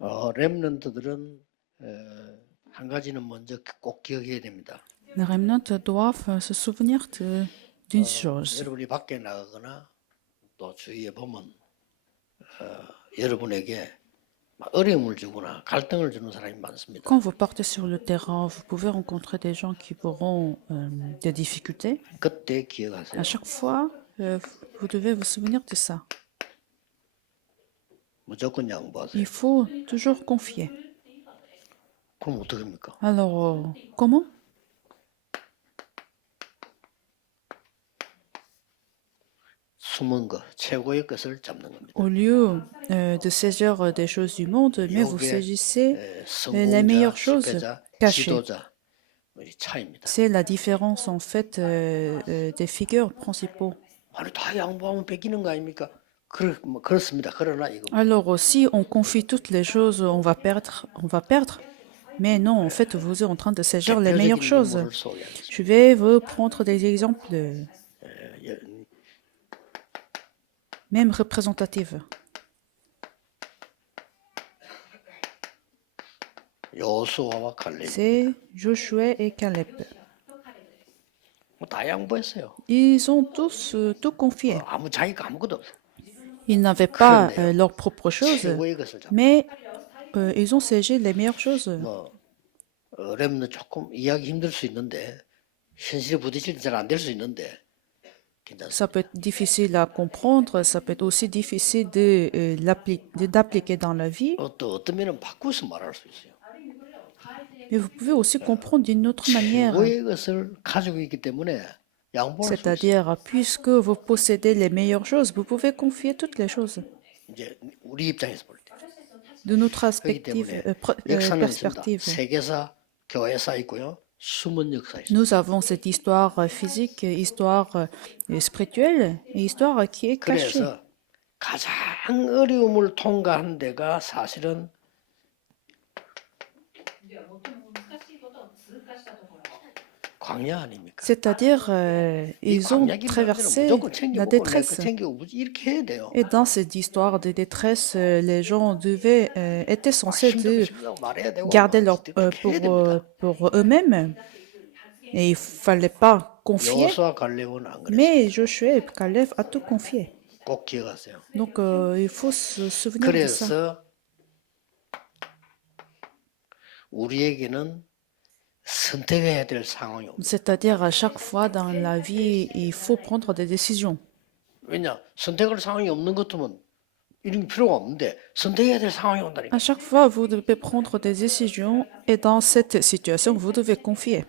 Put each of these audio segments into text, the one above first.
렘넌트들은 한 가지는 먼저 꼭 기억해야 됩니다. Les remnants doivent se souvenir d'une chose. 여러분이 밖에 나가거나 또 주위에 보면 여러분에게 어려움을 주거나 갈등을 주는 사람이 많습니다. Quand vous partez sur le terrain, vous pouvez rencontrer des gens qui auront des difficultés. 그때 기억하세요. À chaque fois, vous devez vous souvenir de ça. 무조건 양보하세요. Il faut toujours confier. 그럼 어떻게 합니까? Alors, comment? 숨은 것, 최고의 것을 잡는 겁니다. Au lieu de saisir des choses du monde, mais vous saisissez les 성공자, meilleures choses 실패자, cachées. 지도자 차이입니다. C'est la différence en fait des figures principaux. 아니 다 양보하면 뺏기는 거 아닙니까? 그렇습니다. 그러나 이거 Alors, si on confie toutes les choses, on va perdre, on va perdre. Mais non, en fait, vous êtes en train de saisir les meilleures 대표적인 choses. 인물을 소개하겠습니다. Je vais vous prendre des exemples, même représentatifs. 여호수아와 갈렙 C'est Josué et Caleb. 다 양보했어요. Ils ont tous tout confié. 아무 자기가 아무것도 없어요. Ils n'avaient pas leurs propres choses, 최고의 것을 잡고 mais ils ont saisi les meilleures choses. 렘는 조금 이해하기 힘들 수 있는데 현실에 부딪힐 때 잘 안 될 수 있는데 괜찮습니다. Ça peut être difficile à comprendre, ça peut être aussi difficile d'appliquer dans la vie, 또 어떤 면은 바꾸어서 말할 수 있어요. mais vous pouvez aussi comprendre d'une autre manière. 최고의 것을 가지고 있기 때문에 양보할 수 있어요. C'est-à-dire, puisque vous possédez les meilleures choses, vous pouvez confier toutes les choses. 이제 우리 입장에서 볼 때. De notre 그렇기 때문에 역사는 있습니다. perspective, 세계사, 교회사 있고요. 숨은 역사 있습니다. nous avons cette histoire physique, histoire spirituelle et histoire qui est cachée. 그래서 가장 어려움을 통과한 데가 사실은 광야 아닙니까? C'est-à-dire, 이 ils ont 광야 길을 traversé 무조건 la 챙겨오고 내거 détresse. 챙겨오고 이렇게 해야 돼요. Et dans cette histoire de détresse, les gens étaient censés de 힘들고 말해야 되고 garder 그렇게 해야 됩니다. pour eux-mêmes. Et il ne fallait pas confier, 여호수아 갈렙은 안 그래요. mais Josué et Caleb a tout confié. 꼭 기억하세요. Donc, il faut se souvenir de ça. 그래서 우리에게는 선택해야 될 상황이 옵니다. C'est-à-dire, à chaque fois dans la vie, il faut prendre des décisions. 왜냐? 선택할 상황이 없는 것도면 이런 게 필요가 없는데 선택해야 될 상황이 온다니까. À chaque fois, vous devez prendre des décisions et dans cette situation, vous devez confier.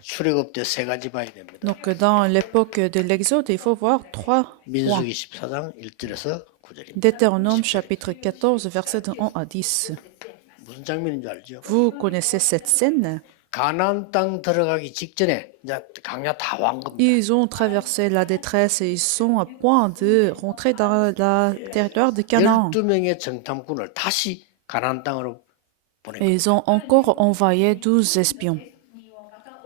출애굽 때 세 가지 봐야 됩니다. Donc, dans l'époque de l'Exode, il faut voir 3 points. 민수기 14장 1절에서 9절입니다. Deutéronome chapitre 14, versets de 1 à 10. 무슨 장면인 줄 알죠? Vous connaissez cette scène? 가나안 땅 들어가기 직전에 이제 광야 다 왕 겁니다. Ils ont traversé la détresse et ils sont à point de rentrer dans le territoire de Canaan. 12명의 정탐꾼을 다시 가나안 땅으로 보내고 Et ils ont encore envoyé 12 espions.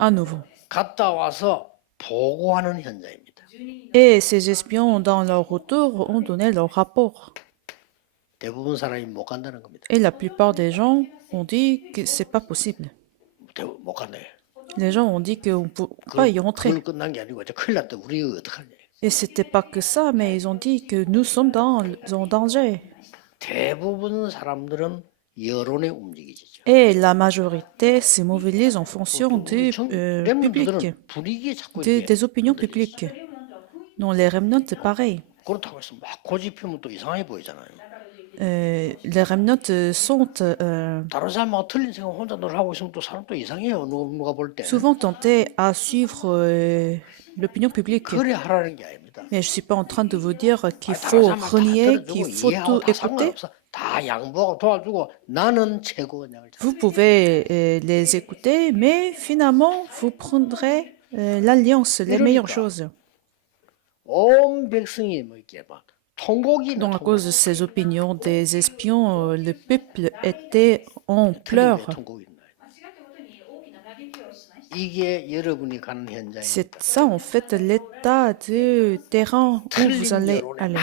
À nouveau. 갔다 와서 보고하는 현장입니다. Et ces espions, dans leur retour, ont donné leur rapport. 대부분 사람이 못 간다는 겁니다. Et la plupart des gens ont dit que c'est pas possible. 못 간다. Les gens ont dit qu'on ne peut pas y rentrer. 그걸 끝난 게 아니고 이제 큰일 났다. 우리 어떡하냐. Et c'était pas que ça, mais ils ont dit que nous sommes en danger. 대부분 사람들은 여론에 움직이죠. Et la majorité se mobilise en fonction du 렘넌트들은 public, 분위기에 자꾸 이렇게 des opinions publiques. Non, les remnants, c'est pareil. 그렇다고 해서 막 고집피면 또 이상해 보이잖아요. Les remnants sont 다른 사람하고 틀린 생각 혼자 늘 하고 있으면 또 사람 또 이상해요. 누가 볼 때. souvent tentés à suivre l'opinion publique. 그래 하라는 게 아닙니다. Mais je ne suis pas en train de vous dire qu'il 다른 faut 사람 다 renier, 들어주고 qu'il faut 이해하고 tout 다 écouter. 상관없어. 다 양보하고 도와주고 나는 최고냐를 Vous pouvez les écouter, mais finalement, vous prendrez l'alliance, les meilleures choses. 온 백성이 뭐 이렇게 막 통곡이 Donc, à cause de ces opinions des espions, le peuple était en pleurs. 통곡이 이게 여러분이 가는 현장이 C'est ça, en fait, l'état du terrain où vous 틀린 allez 여론에 aller.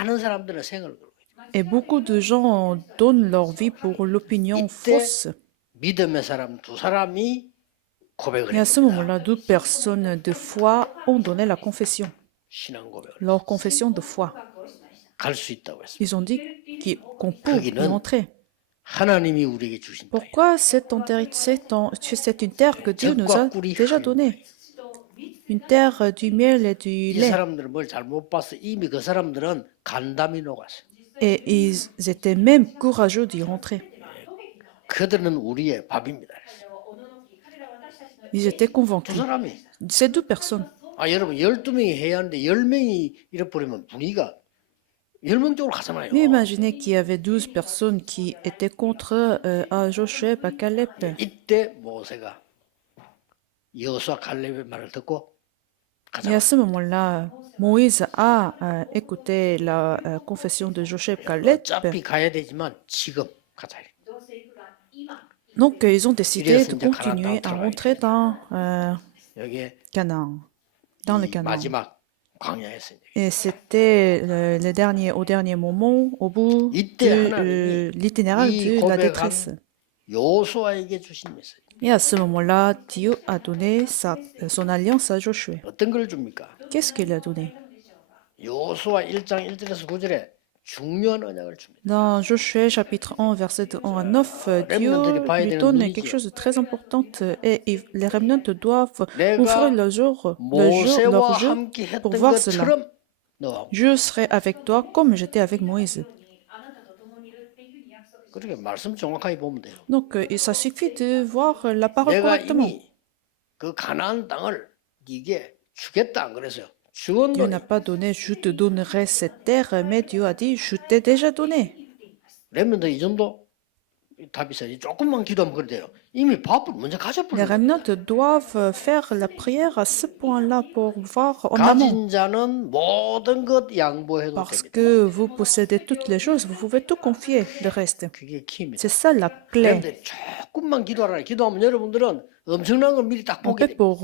많은 사람들은 생을 걸고 있어요. Et beaucoup de gens donnent leur vie pour l'opinion 이때 fausse. 믿음의 사람 두 사람이 고백을 Et à ce 했습니다. moment-là, deux personnes de foi ont donné la confession, 신앙 고백을 leur confession de foi. 갈 수 있다고 했습니다. Ils ont dit qu'on peut y entrer. 하나님이 우리에게 주신 땅이에요. Pourquoi c'est une terre que Dieu nous a déjà donnée? Une terre du miel et du 이 lait. 사람들은 뭘 잘못 봤어. 이미 그 사람들은 간담이 녹았어요. Et ils étaient même courageux d'y rentrer. 그들은 우리의 밥입니다. Ils étaient 두 convaincus. 사람이 Ces deux personnes. 여러분 12명이 해야 하는데 10명이 잃어버리면 분위기가 10명 쪽으로 가잖아요. Mais imaginez qu'il y avait 12 personnes qui étaient contre à Josué, à Caleb. 이때 모세가 여호수아 갈렙의 말을 듣고 Et à ce moment-là, Moïse a écouté la confession de Josué et Caleb. 어차피 가야 되지만 지금 가자. Donc, ils ont décidé de continuer à rentrer dans 여기에 Canaan, dans le 이 Canaan. 마지막 광야였어요. Et c'était au dernier moment, au bout de l'itinéraire de la détresse. 여호수아에게 주신 메시지. Et à ce moment-là, Dieu a donné son alliance à Josué. 어떤 걸 줍니까? Qu'est-ce qu'il a donné? 여호수아 1장 1절에서 9절에 중요한 언약을 줍니다. Dans Josué chapitre 1, verset de 1 à 9, Dieu lui donne quelque chose de très important et les remnants doivent ouvrir leur jour 함께 pour 했던 voir cela. 것처럼 너하고 Je serai avec toi comme j'étais avec Moïse. 그렇게 말씀 정확하게 보면 돼요. Donc, ça suffit de voir la parole 내가 correctement. 이미 그 가나안 땅을 네게 주겠다 안 그랬어요. Dieu n'a 주었노니 pas donné, je te donnerai cette terre, mais Dieu a dit, je t'ai déjà donné. 렘넌트 이 정도 답이 있어요. 조금만 기도하면 그래 돼요. 이미 밥을 먼저 Les 가져버려요. remnants doivent faire la prière à ce point-là pour voir en amont. 가진 자는 모든 것 양보해도 Parce 됩니다. que vous possédez toutes les choses, vous pouvez tout confier, le reste. 그게 키입니다. C'est ça la clé. 렘넌트 조금만 기도하라. 기도하면 여러분들은 엄청난 걸 미리 딱 En 보게 fait, 돼요. pour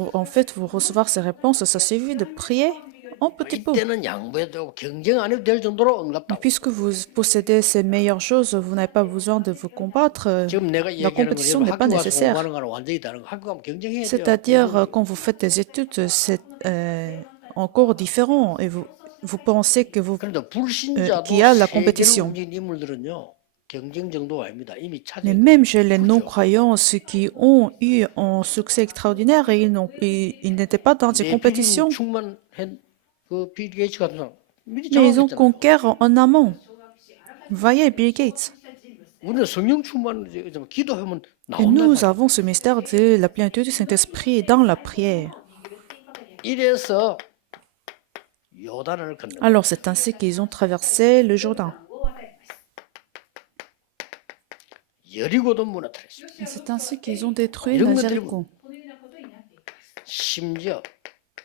vous recevoir ces réponses, ça suffit de prier un petit peu. 이때는 양보해도 경쟁 안 해도 될 정도로 응답다. Puisque vous possédez ces meilleures choses, vous n'avez pas besoin de vous combattre. 지금 내가 La 얘기하는 건 compétition n'est 학교 pas 가서 nécessaire. 공부하는 거랑 완전히 다른 거. 학교 가면 경쟁해야 돼요. C'est-à-dire, quand vous faites des études, c'est encore différent et vous pensez que 그런데 불신자도 qu'il y a la 세계를 compétition. 움직이는 인물들은요. 경쟁 정도가 아닙니다. 이미 Mais 차지했다. même chez les non-croyants, ceux qui ont eu un succès extraordinaire, ils n'étaient pas dans des compétitions, 충만한 그빌 게이츠 같은 사람 미리 mais ils ont 정하겠잖아요. conquéri en amont. Voyez Bill Gates. 우리는 성령 충만을 기도하면 Et 나온다. nous avons ce mystère de la plénitude du Saint-Esprit dans la prière. 이래서 요단을 건너. Alors c'est ainsi qu'ils ont traversé le Jourdain. 여리고도 무너뜨렸습니다. Et c'est ainsi qu'ils ont détruit 이런 la 것들이 Jéricho. 심지어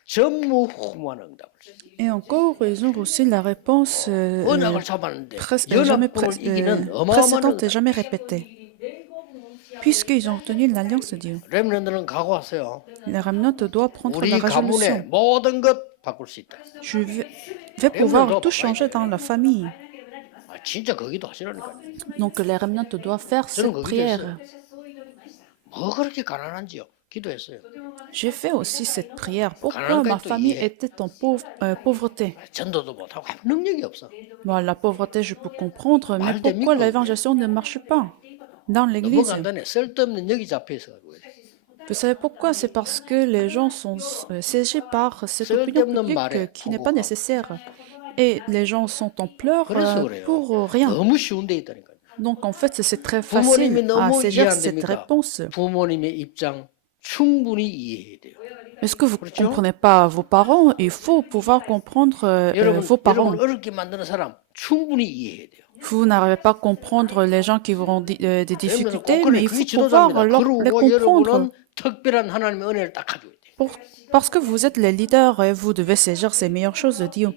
전무후무한 응답을 줬어요. Et encore, ils ont reçu la réponse 언약을 잡았는데 jamais 연합군을 이기는 어마어마한 précédente et 응답. jamais répétée. Puisqu'ils ont retenu l'alliance de Dieu. 렘넌트는 각오하세요. Les remnants doivent prendre 우리 la 가문의 résolution. 모든 것 바꿀 수 있다. Je vais pouvoir tout changer dans la famille. 아, 진짜 거기도 하시라니까. Donc les remnants doivent faire cette prière. 뭐 그렇게 가난한지요? 기도했어요. J'ai fait aussi cette prière. Pourquoi ma famille était en pauvreté? 전도도 못하고 아무 능력이 없어. Bon, la pauvreté, je peux comprendre, mais 말도 pourquoi 믿고. l'évangélisation ne marche pas dans 너무 l'église? 간단해. 쓸데없는 여기 잡혀 있어. Vous savez pourquoi? C'est parce que les gens sont siégés par cette opinion publique qui n'est pas nécessaire. Et les gens sont en pleurs 그래서 그래요. pour rien. 너무 쉬운 데 있다니까. Donc en fait, c'est très 부모님이 facile à 너무 saisir 이해 안 cette 됩니까? réponse. 부모님의 입장 충분히 이해해야 돼요. Est-ce que vous ne comprenez pas vos parents? Il faut pouvoir comprendre vos parents. 여러분 어렵게 만드는 사람 충분히 이해해야 돼요. Vous n'arrivez pas à comprendre les gens qui auront des difficultés, 꼭 mais il 그게 faut pouvoir 지도자입니다. les 그리고 comprendre. 여러분은 특별한 하나님의 은혜를 딱 가지고 있대요. Parce que vous êtes les leaders et vous devez saisir ces meilleures choses de Dieu.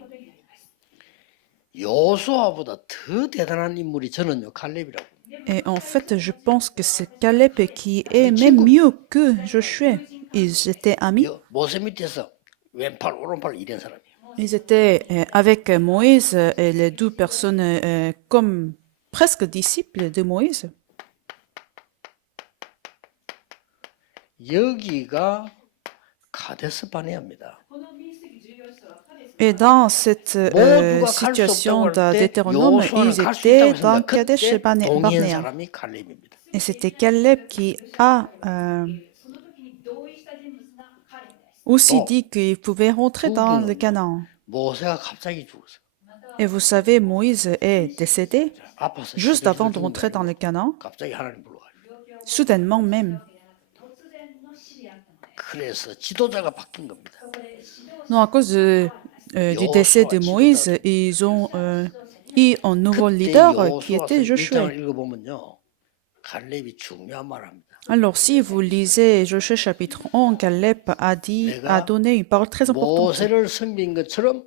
여호수아보다 더 대단한 인물이 저는요 칼렙이라고. Et en fait, je pense que c'est Caleb qui est même mieux que Josué. Ils étaient amis. 모세 밑에서 왼팔 오른팔 이런 사람이에요. Ils étaient avec Moïse et les 12 personnes comme presque disciples de Moïse. 여기가 카데스 바네아입니다. Et dans cette 모두가 갈 수 situation 없다고 할 때 d'Hétéronome, 여호수아는 ils 갈 수 étaient 있다고 dans 했습니다. Kadesh 그때 동의한 Barnea. 사람이 갈렙입니다. Et c'était Caleb qui a aussi dit qu'il pouvait rentrer dans le Canaan. 모세가 갑자기 죽었어. Et vous savez, Moïse est décédé 아파서 juste 시들시들 avant de 죽은 게 rentrer dans le 아니고 Canaan, 갑자기 하나님 불러가지고. soudainement même. 그래서 지도자가 바뀐 겁니다. Non, à cause du décès de Moïse, ils ont eu un nouveau 그때 leader qui 여호수아서 était 1장을 Josué. 읽어보면요. 갈렙이 중요한 말 합니다. Alors, si vous lisez Josué chapitre 11, Caleb a donné une parole très importante. 모세를 섬긴 것처럼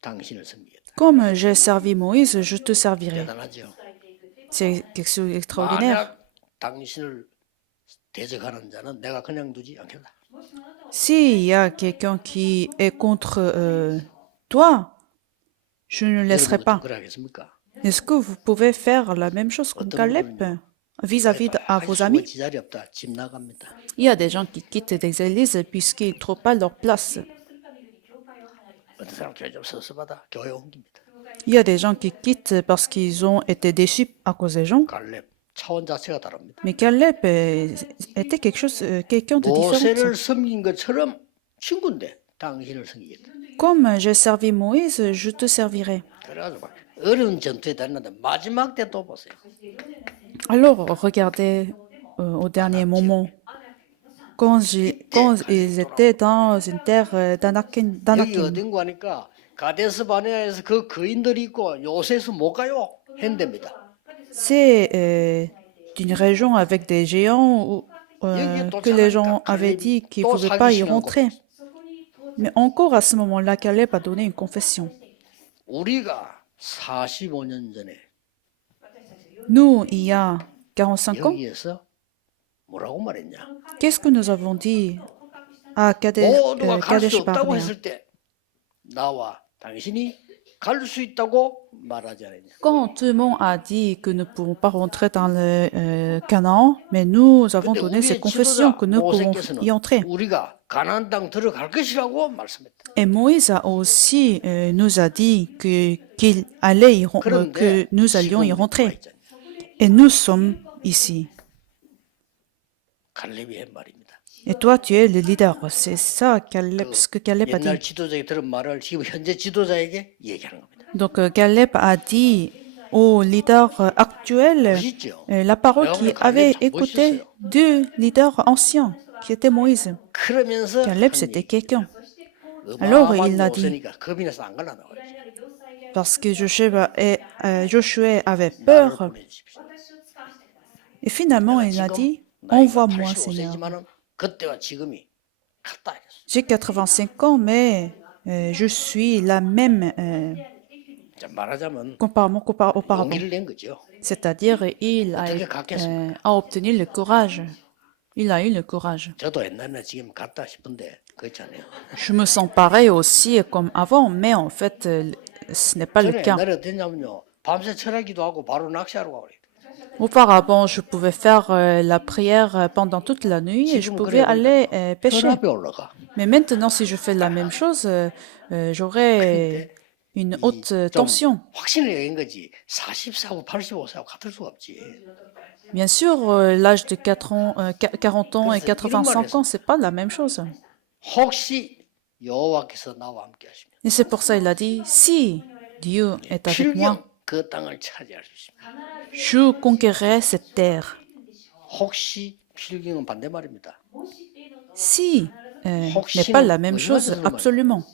당신을 섬기겠다. Comme j'ai servi Moïse, je te servirai. 대단하죠. C'est quelque chose d'extraordinaire. 만약 당신을 대적하는 자는 내가 그냥 두지 않겠다. S'il y a quelqu'un qui est contre toi, je ne le laisserai 여러분도 pas. 그래 하겠습니까? Est-ce que vous pouvez faire la même chose comme Caleb vis-à-vis à vos amis? 지자리 없다. 집 나갑니다. Il y a des gens qui quittent des églises puisqu'ils ne trouvent pas leur place. 어떤 사람 교회 좀 섭섭하다. 교회 옮깁니다. Il y a des gens qui quittent parce qu'ils ont été déçus à cause des gens. 갈렙 차원 자체가 다릅니다. Mais Caleb était quelqu'un de différent. 모세를 섬긴 것처럼 친구인데 당신을 섬기겠다. Comme j'ai servi Moïse, je te servirai. 그래가지고 어려운 전투에 다녔는데 마지막 때 또 보세요. Alors, regardez au dernier moment, quand ils étaient dans une terre 여기 d'Anakim. 어딘가 하니까 가데스 바네아에서 그 거인들이 있고 요새에서 못 가요. 했답니다. C'est une région avec des géants que les gens avaient dit qu'ils ne pouvaient pas y rentrer. Mais encore à ce moment-là, Caleb a donné une confession. 우리가 45년 전에 Nous, il y a 45 ans, 여기에서 뭐라고 말했냐? qu'est-ce que nous avons dit à 모두가 갈 수 Kadesh 없다고 Barnea? 했을 때 나와 당신이 갈 수 있다고 말하지 않았냐? Quand tout le monde a dit que nous ne pouvons pas rentrer dans le Canaan, mais nous avons 근데 donné 우리의 cette confession que nous pouvons 모세께서는 y entrer. 우리가 가나안 땅 들어갈 것이라고 말씀했다. Et Moïse a aussi nous a dit qu'il allait que nous allions y rentrer. Et nous sommes ici. 갈렙이 한 말입니다. Et toi, tu es le leader. C'est ça ce que Caleb a 옛날 dit. 지도자에게 들은 말을 지금 현재 지도자에게 얘기하는 겁니다. Donc Caleb a dit au leader actuel 멋있죠? la parole qu'il avait écoutée du leader ancien, qui était Moïse. 그러면서 Caleb, c'était quelqu'un. Alors, il a dit, 없으니까 겁이 나서 안 갈라 나와요. parce que Josué avait peur. 보내주십시오. Et finalement, il a dit, envoie-moi, Seigneur. 85세지만은 그때와 지금이 같다 이랬어. J'ai 85 ans, mais je suis la même 자, 말하자면 auparavant. 용기를 낸 거죠. C'est-à-dire, il a obtenu le courage. Il a eu le courage. 저도 옛날에 지금 같다 싶은데 그렇지 않아요. Je me sens pareil aussi comme avant, mais en fait, ce n'est pas le 저는 cas. 옛날에 어땠냐면요. 밤새 철학기도 하고 바로 낚시하러 가고 그래요. Auparavant, je pouvais faire la prière pendant toute la nuit et je pouvais aller pêcher. 혈압이 올라가. Mais maintenant, si je fais la même chose, j'aurai une haute tension. 확신을 얘기한 거지. 40세하고 85세하고 같을 수가 없지. Bien sûr, l'âge de 40 ans et 85 ans, c'est pas la même chose. 혹시 여호와께서 나와 함께 하시면 Et c'est pour ça qu'il a dit, si Dieu est avec moi, 필경 그 땅을 차지할 수 있습니다. je conquérerai cette terre. 혹시 필경은 반대말입니다. Si n'est pas la même chose, absolument.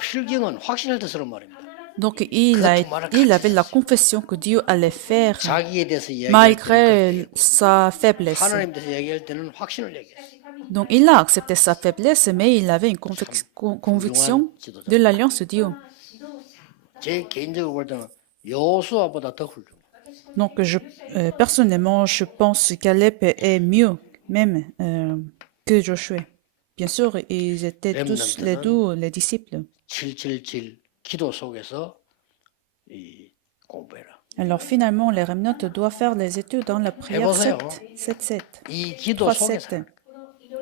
필경은 확신을 뜻으로 말입니다. Donc il avait la confession que Dieu allait faire 자기에 대해서 이야기할 때는 malgré sa faiblesse. 하나님 대해서 이야기할 때는 확신을 얘기했어요. Donc il a accepté sa faiblesse, mais il avait une conviction de l'alliance de Dieu. 제 개인적으로 볼 때는 여호수아보다 더 훌륭해요. Donc personnellement, je pense que Caleb est mieux même que Josué. Bien sûr, ils étaient tous les deux les disciples. 777 기도 속에서 이 공부해라. Alors finalement, les remnotes doivent faire les études dans la prière 해보세요. 7, 7, 7, 이 기도 3, 속에서. 7.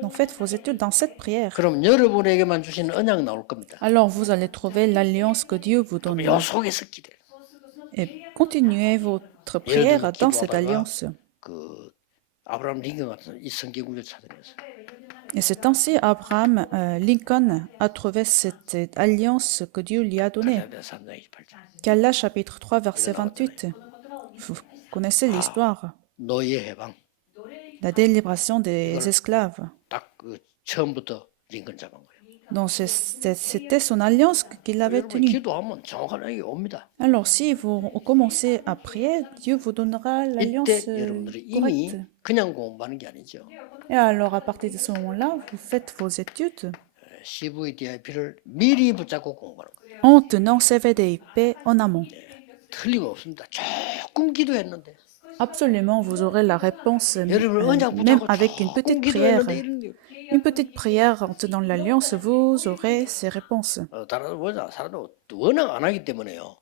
En fait, vos études dans cette prière. 그럼 여러분에게만 주신 언약 나올 겁니다. Alors vous allez trouver l'alliance que Dieu vous 그럼 donne. 요 속에서 기대. Et continuez votre prière dans cette alliance. 그 아브라함 링컨 같은 이 성경 구절 찾아내서 Et c'est ainsi Abraham Lincoln a trouvé cette alliance que Dieu lui a donnée. 갈라디아 3장 28절. Galates chapitre 3 verset 28. Vous connaissez l'histoire, 노예 해방. la délibération des esclaves. 딱 그 처음부터 링컨 잡은 거예요. Donc c'était son alliance qu'il avait 여러분 tenue. 기도하면 정확한 언약이 옵니다. Alors si vous commencez à prier, Dieu vous donnera l'alliance 이때 여러분들이 이미 correcte. 그냥 공부하는 게 아니죠. Et alors à partir de ce moment-là, vous faites vos études CVDIP를 미리 붙잡고 공부하는 거예요. en tenant CVDIP en amont. 틀림없습니다. 조금 기도했는데 Absolument, vous aurez la réponse 여러분 언약 même 붙잡고 avec une 조금 petite prière. 기도했는데 이런 게 Une petite prière en tenant l'alliance, vous aurez ces réponses. 다른 사람은 워낙 안 하기 때문에요.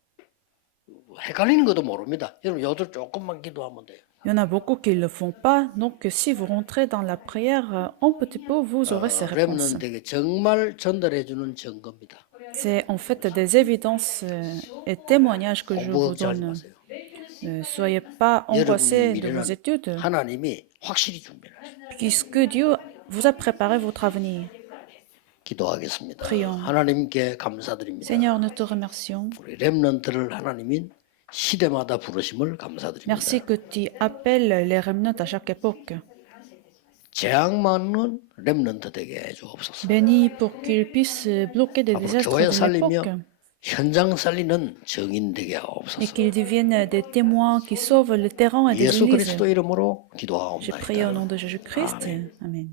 헷갈리는 것도 모릅니다. 여러분 요들 조금만 기도하면 돼요. Il y en a beaucoup qui ne le font pas, donc si vous rentrez dans la prière en petit peu, vous aurez ces réponses. 렘넌트에게 정말 전달해 주는 증거입니다. C'est en fait des évidences et témoignages que je 공부 vous 걱정하지 donne. 마세요. Ne soyez pas angoissés de vos études, 하나님이 확실히 준비를 하세요. puisque Dieu vous a préparé votre avenir. 기도하겠습니다. Prions. 하나님께 감사드립니다. Seigneur, nous te remercions. 우리 렘넌트를 하나님인 시대마다 부르심을 감사드립니다. Merci que tu appelles les remnants à chaque époque. 재앙 많은 렘넌트 되게 해주옵소서. Bénis pour qu'ils puissent bloquer des désastres 교회 de 살리며 l'époque 현장 살리는 증인 되게 et 하옵소서. qu'ils deviennent des témoins qui sauvent le terrain et des 예수 églises. 그리스도 이름으로 J'ai prié au 기도하옵나이다. nom de Jésus-Christ. Amen. Amen.